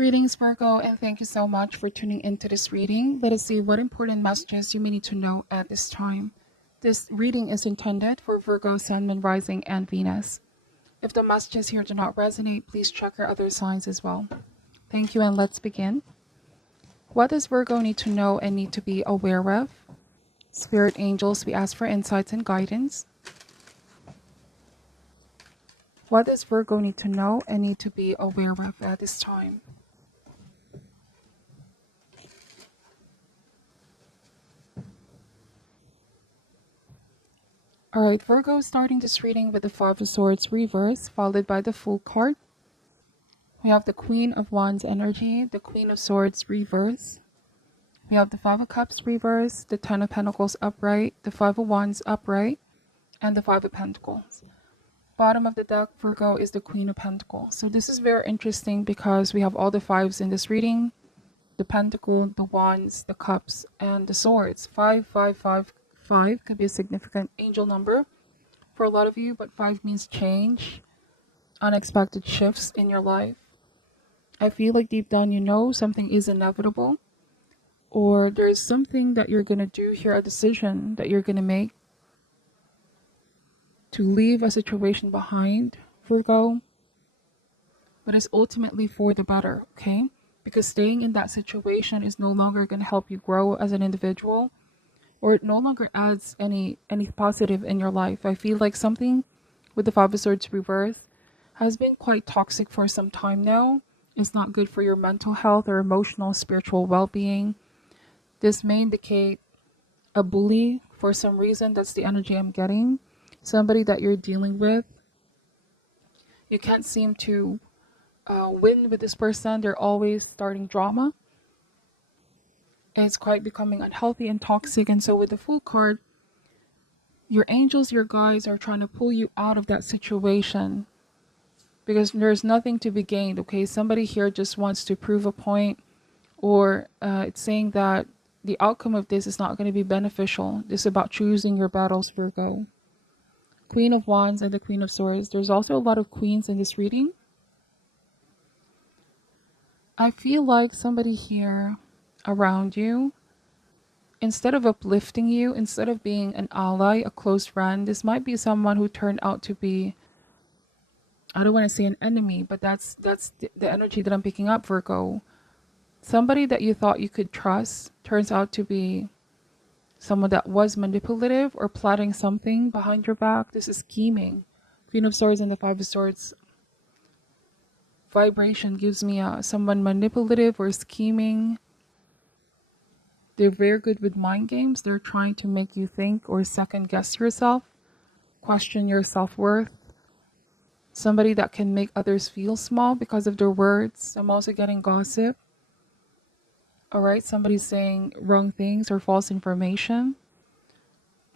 Greetings, Virgo, and thank you so much for tuning into this reading. Let us see what important messages you may need to know at this time. This reading is intended for Virgo, Sun, Moon, Rising, and Venus. If the messages here do not resonate, please check your other signs as well. Thank you, and let's begin. What does Virgo need to know and need to be aware of? Spirit angels, we ask for insights and guidance. What does Virgo need to know and need to be aware of at this time? Alright, Virgo, starting this reading with the Five of Swords reverse, followed by the Fool card. We have the Queen of Wands energy, the Queen of Swords reverse. We have the Five of Cups reverse, the Ten of Pentacles upright, the Five of Wands upright, and the Five of Pentacles. Bottom of the deck, Virgo, is the Queen of Pentacles. So this is very interesting because we have all the fives in this reading. The Pentacle, the Wands, the Cups, and the Swords. 5 could be a significant angel number for a lot of you, but 5 means change, unexpected shifts in your life. I feel like deep down you know something is inevitable, or there's something that you're going to do here, a decision that you're going to make to leave a situation behind, Virgo, but it's ultimately for the better, okay? Because staying in that situation is no longer going to help you grow as an individual, or it no longer adds any positive in your life. I feel like something with the Five of Swords reverse has been quite toxic for some time now. It's not good for your mental health or emotional, spiritual well-being. This may indicate a bully for some reason. That's the energy I'm getting. Somebody that you're dealing with. You can't seem to win with this person. They're always starting drama. It's quite becoming unhealthy and toxic. And so with the Fool card, your angels, your guides are trying to pull you out of that situation because there's nothing to be gained, okay? Somebody here just wants to prove a point, or it's saying that the outcome of this is not going to be beneficial. This is about choosing your battles, Virgo. Queen of Wands and the Queen of Swords. There's also a lot of queens in this reading. I feel like somebody here around you, instead of uplifting you, instead of being an ally, a close friend, this might be someone who turned out to be, I don't want to say an enemy, but that's the energy that I'm picking up, Virgo. Somebody that you thought you could trust turns out to be someone that was manipulative or plotting something behind your back. This is scheming. Queen of Swords and the Five of Swords vibration gives me someone manipulative or scheming. They're very good with mind games. They're trying to make you think or second guess yourself, question your self-worth. Somebody that can make others feel small because of their words. I'm also getting gossip. All right, somebody's saying wrong things or false information.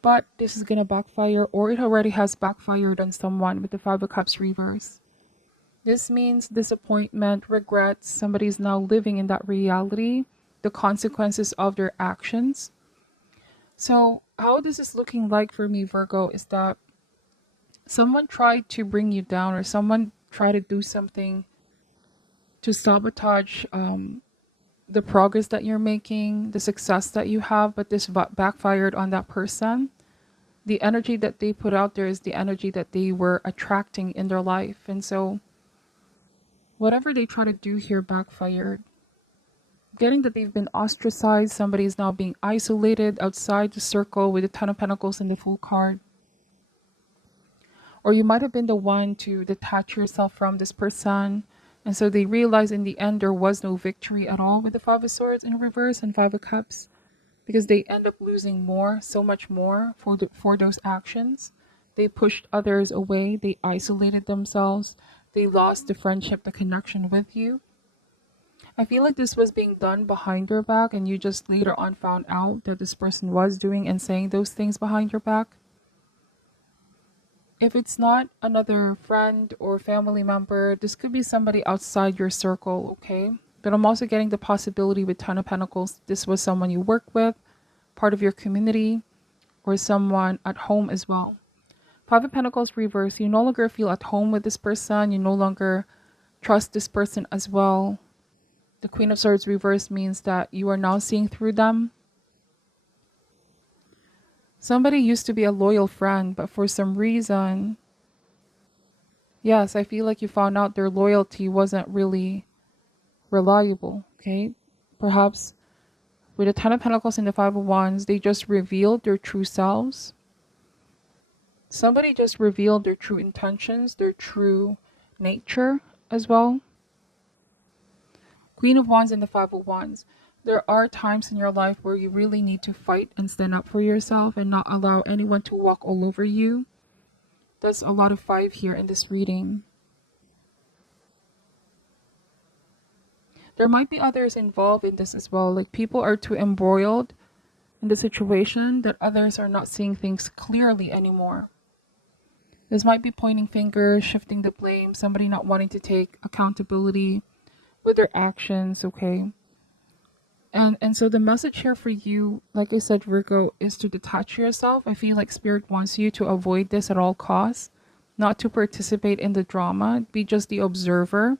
But this is going to backfire, or it already has backfired on someone with the Five of Cups reverse. This means disappointment, regrets. Somebody's now living in that reality, the consequences of their actions. So how this is looking like for me, Virgo, is that someone tried to bring you down, or someone tried to do something to sabotage the progress that you're making, the success that you have, but this backfired on that person. The energy that they put out there is the energy that they were attracting in their life. And so whatever they try to do here backfired. Getting that they've been ostracized, somebody is now being isolated outside the circle with the Ten of Pentacles and the Fool card. Or you might have been the one to detach yourself from this person. And so they realize in the end there was no victory at all with the Five of Swords in reverse and Five of Cups, because they end up losing more, so much more for those actions. They pushed others away. They isolated themselves. They lost the friendship, the connection with you. I feel like this was being done behind your back, and you just later on found out that this person was doing and saying those things behind your back. If it's not another friend or family member, this could be somebody outside your circle, okay? But I'm also getting the possibility with Ten of Pentacles. This was someone you work with, part of your community, or someone at home as well. Five of Pentacles reverse. You no longer feel at home with this person. You no longer trust this person as well. The Queen of Swords reverse means that you are now seeing through them. Somebody used to be a loyal friend, but for some reason, yes, I feel like you found out their loyalty wasn't really reliable, okay? Perhaps with the Ten of Pentacles and the Five of Wands, they just revealed their true selves. Somebody just revealed their true intentions, their true nature as well. Queen of Wands and the Five of Wands. There are times in your life where you really need to fight and stand up for yourself and not allow anyone to walk all over you. That's a lot of 5 here in this reading. There might be others involved in this as well. Like people are too embroiled in the situation that others are not seeing things clearly anymore. This might be pointing fingers, shifting the blame, somebody not wanting to take accountability with their actions, okay? And so the message here for you, like I said, Virgo, is to detach yourself. I feel like Spirit wants you to avoid this at all costs, not to participate in the drama, be just the observer.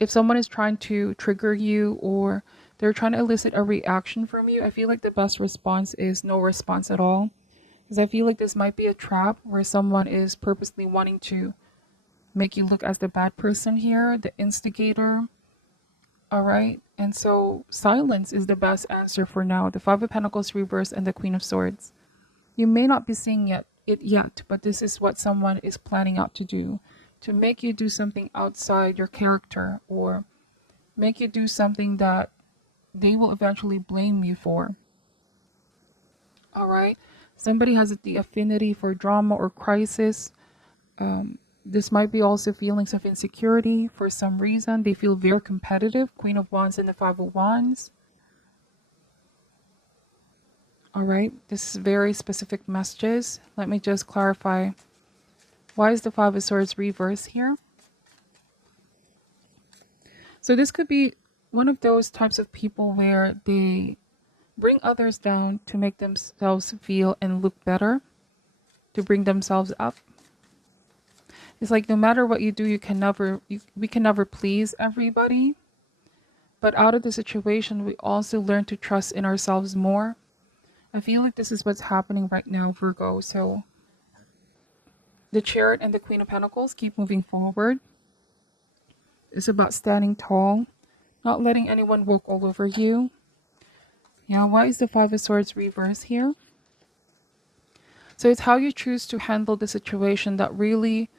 If someone is trying to trigger you or they're trying to elicit a reaction from you, I feel like the best response is no response at all. Because I feel like this might be a trap where someone is purposely wanting to make you look as the bad person here, the instigator. All right. And so silence is the best answer for now. The Five of Pentacles reverse and the Queen of Swords. You may not be seeing it yet, but this is what someone is planning out to do. To make you do something outside your character or make you do something that they will eventually blame you for. All right. Somebody has the affinity for drama or crisis. This might be also feelings of insecurity for some reason. They feel very competitive. Queen of Wands and the Five of Wands. All right. This is very specific messages. Let me just clarify. Why is the Five of Swords reverse here? So this could be one of those types of people where they bring others down to make themselves feel and look better, to bring themselves up. It's like no matter what you do, we can never please everybody. But out of the situation, we also learn to trust in ourselves more. I feel like this is what's happening right now, Virgo. So the Chariot and the Queen of Pentacles keep moving forward. It's about standing tall, not letting anyone walk all over you. Yeah, why is the Five of Swords reverse here? So it's how you choose to handle the situation that really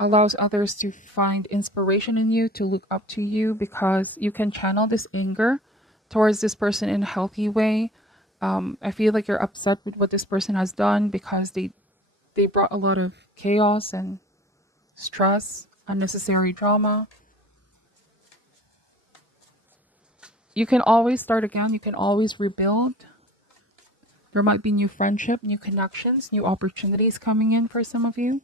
allows others to find inspiration in you, to look up to you, because you can channel this anger towards this person in a healthy way. I feel like you're upset with what this person has done because they brought a lot of chaos and stress, unnecessary drama. You can always start again. You can always rebuild. There might be new friendship, new connections, new opportunities coming in for some of you.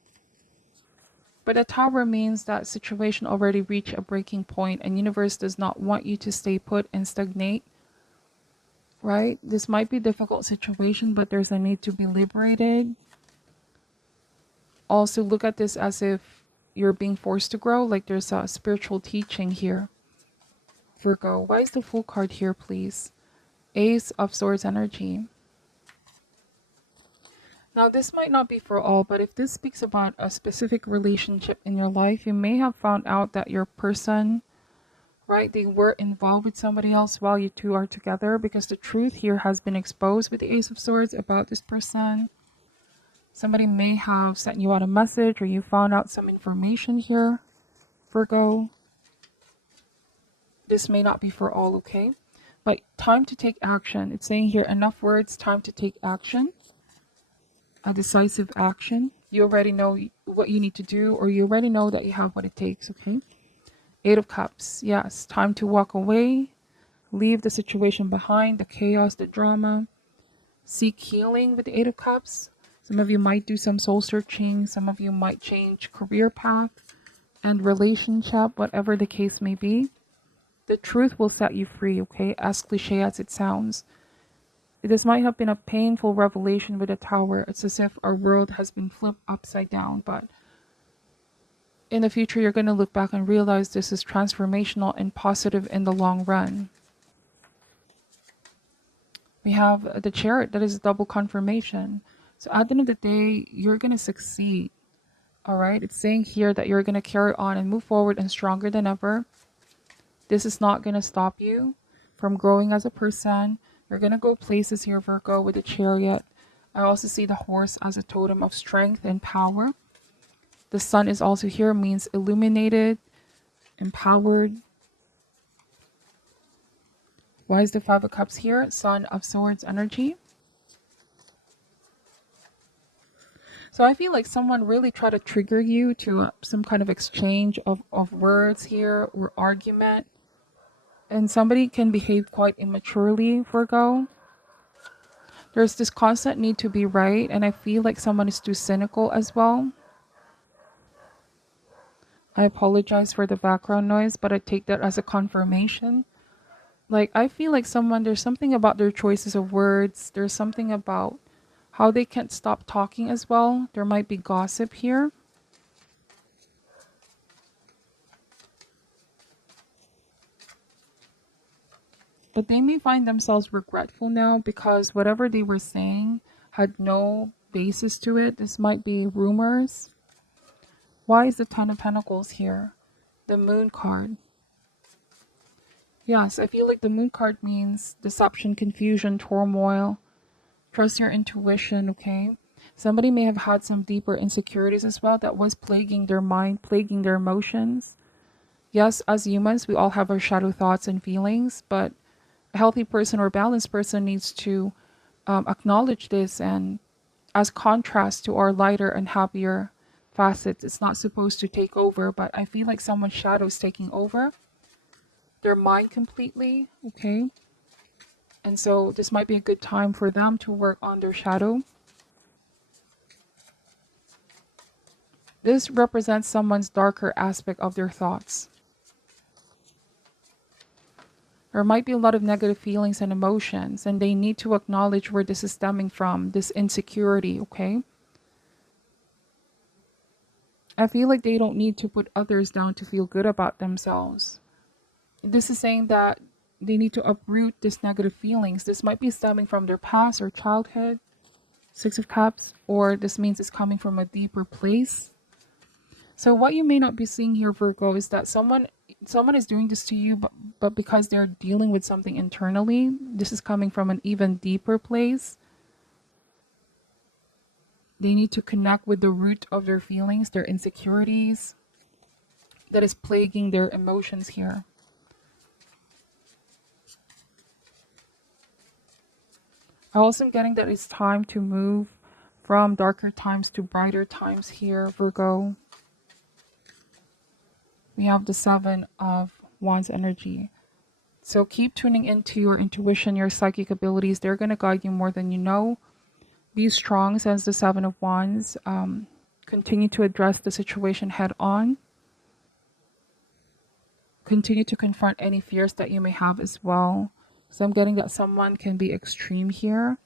But the Tower means that situation already reached a breaking point and universe does not want you to stay put and stagnate. Right? This might be a difficult situation, but there's a need to be liberated. Also look at this as if you're being forced to grow, like there's a spiritual teaching here. Virgo, why is the Fool card here, please? Ace of Swords energy. Now, this might not be for all, but if this speaks about a specific relationship in your life, you may have found out that your person, right, they were involved with somebody else while you two are together, because the truth here has been exposed with the Ace of Swords about this person. Somebody may have sent you out a message or you found out some information here, Virgo. This may not be for all, okay? But time to take action. It's saying here, enough words, time to take action. A decisive action. You already know what you need to do, or you already know that you have what it takes, okay? Eight of Cups. Yes, time to walk away. Leave the situation behind, the chaos, the drama. Seek healing with the Eight of Cups. Some of you might do some soul searching. Some of you might change career path and relationship, whatever the case may be. The truth will set you free, okay? As cliche as it sounds. This might have been a painful revelation with the Tower. It's as if our world has been flipped upside down, but in the future, you're going to look back and realize this is transformational and positive in the long run. We have the Chariot, that is double confirmation. So at the end of the day, you're going to succeed. All right. It's saying here that you're going to carry on and move forward and stronger than ever. This is not going to stop you from growing as a person. You're going to go places here, Virgo, with the Chariot. I also see the horse as a totem of strength and power. The sun is also here, means illuminated, empowered. Why is the Five of Cups here? Sun of Swords energy. So I feel like someone really tried to trigger you to some kind of exchange of words here or argument. And somebody can behave quite immaturely, Virgo. There's this constant need to be right. And I feel like someone is too cynical as well. I apologize for the background noise, but I take that as a confirmation. Like, I feel like there's something about their choices of words. There's something about how they can't stop talking as well. There might be gossip here. But they may find themselves regretful now because whatever they were saying had no basis to it. This might be rumors. Why is the Ten of Pentacles here? The Moon card. Yes, I feel like the Moon card means deception, confusion, turmoil. Trust your intuition, okay? Somebody may have had some deeper insecurities as well that was plaguing their mind, plaguing their emotions. Yes, as humans, we all have our shadow thoughts and feelings, but a healthy person or balanced person needs to acknowledge this, and as contrast to our lighter and happier facets, it's not supposed to take over, but I feel like someone's shadow is taking over their mind completely, okay? And so this might be a good time for them to work on their shadow. This represents someone's darker aspect of their thoughts. There might be a lot of negative feelings and emotions, and they need to acknowledge where this is stemming from, this insecurity, okay? I feel like they don't need to put others down to feel good about themselves. This is saying that they need to uproot these negative feelings. This might be stemming from their past or childhood, Six of Cups, or this means it's coming from a deeper place. So what you may not be seeing here, Virgo, is that someone is doing this to you, but because they're dealing with something internally, this is coming from an even deeper place. They need to connect with the root of their feelings, their insecurities, that is plaguing their emotions here. I also am getting that it's time to move from darker times to brighter times here, Virgo. We have the Seven of Wands energy. So keep tuning into your intuition, your psychic abilities. They're going to guide you more than you know. Be strong, says the Seven of Wands. Continue to address the situation head on. Continue to confront any fears that you may have as well. So I'm getting that someone can be extreme here.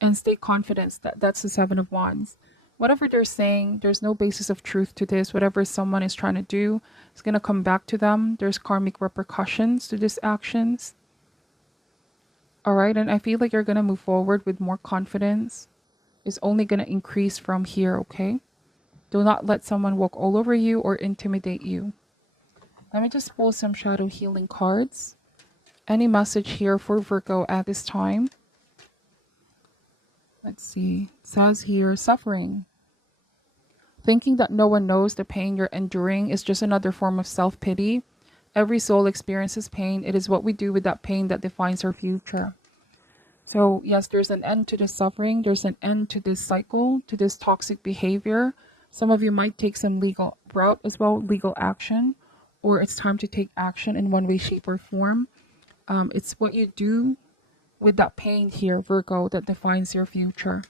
And stay confident. That's the Seven of Wands. Whatever they're saying, there's no basis of truth to this. Whatever someone is trying to do, it's going to come back to them. There's karmic repercussions to these actions. All right, and I feel like you're going to move forward with more confidence. It's only going to increase from here, okay? Do not let someone walk all over you or intimidate you. Let me just pull some shadow healing cards. Any message here for Virgo at this time? Let's see. It says here, suffering. Thinking that no one knows the pain you're enduring is just another form of self-pity. Every soul experiences pain. It is what we do with that pain that defines our future. So yes, there's an end to this suffering. There's an end to this cycle, to this toxic behavior. Some of you might take some legal route as well, legal action, or it's time to take action in one way, shape, or form. It's what you do with that pain here, Virgo, that defines your future.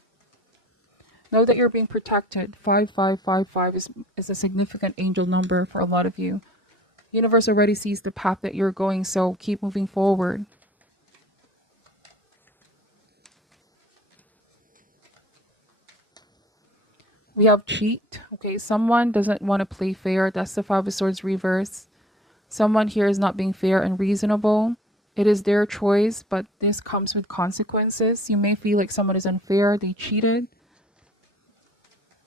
Know that you're being protected. 5555 is a significant angel number for a lot of you. Universe already sees the path that you're going, so keep moving forward. We have cheat. Okay, someone doesn't want to play fair. That's the Five of Swords reverse. Someone here is not being fair and reasonable. It is their choice, but this comes with consequences. You may feel like someone is unfair. They cheated.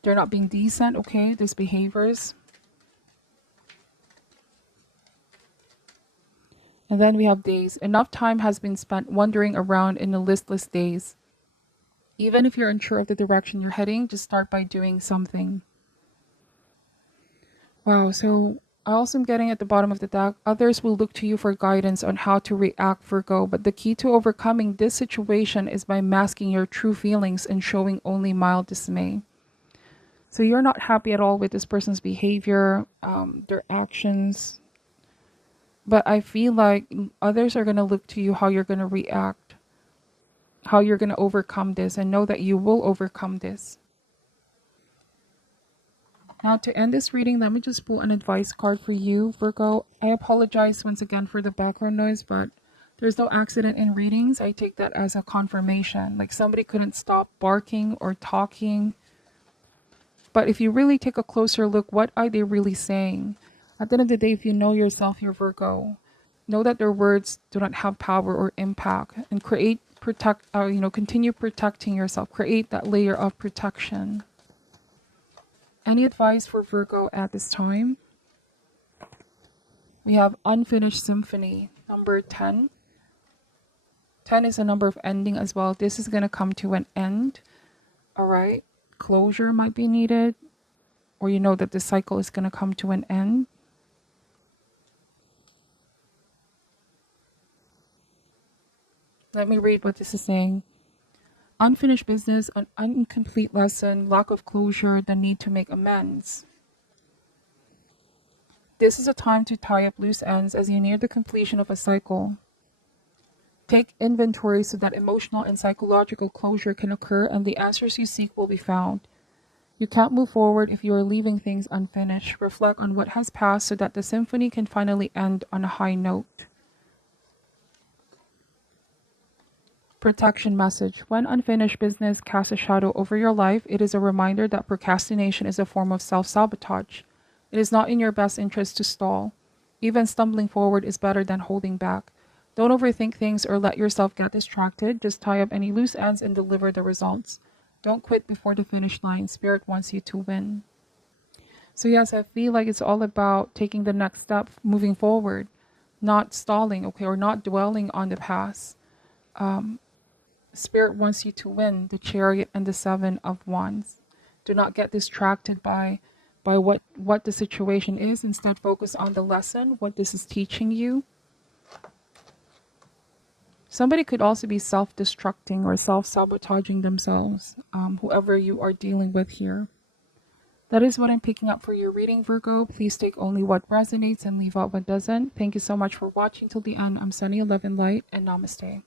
They're not being decent. Okay, there's behaviors. And then we have days. Enough time has been spent wandering around in the listless days. Even if you're unsure of the direction you're heading, just start by doing something. Wow, so I also am getting at the bottom of the deck, others will look to you for guidance on how to react, Virgo, but the key to overcoming this situation is by masking your true feelings and showing only mild dismay. So you're not happy at all with this person's behavior, their actions, but I feel like others are going to look to you how you're going to react, how you're going to overcome this, and know that you will overcome this. Now, to end this reading, let me just pull an advice card for you, Virgo. I apologize once again for the background noise, but there's no accident in readings. I take that as a confirmation. Like somebody couldn't stop barking or talking. But if you really take a closer look, what are they really saying? At the end of the day, if you know yourself, you're Virgo, know that their words do not have power or impact, and continue protecting yourself. Create that layer of protection. Any advice for Virgo at this time? We have Unfinished Symphony, number 10. 10 is a number of ending as well. This is going to come to an end. All right. Closure might be needed, or you know that the cycle is going to come to an end. Let me read what this is saying. Unfinished business, an incomplete lesson, lack of closure, the need to make amends. This is a time to tie up loose ends as you near the completion of a cycle. Take inventory so that emotional and psychological closure can occur and the answers you seek will be found. You can't move forward if you are leaving things unfinished. Reflect on what has passed so that the symphony can finally end on a high note. Protection message. When unfinished business casts a shadow over your life, it is a reminder that procrastination is a form of self-sabotage. It is not in your best interest to stall. Even stumbling forward is better than holding back. Don't overthink things or let yourself get distracted. Just tie up any loose ends and deliver the results. Don't quit before the finish line. Spirit wants you to win. So yes, I feel like it's all about taking the next step, moving forward, not stalling, okay, or not dwelling on the past. Spirit wants you to win, the Chariot and the Seven of Wands. Do not get distracted by what the situation is. Instead, focus on the lesson, what this is teaching you. Somebody could also be self-destructing or self-sabotaging themselves, whoever you are dealing with here. That is what I'm picking up for your reading, Virgo. Please take only what resonates and leave out what doesn't. Thank you so much for watching till the end. I'm sending you love and light, and namaste.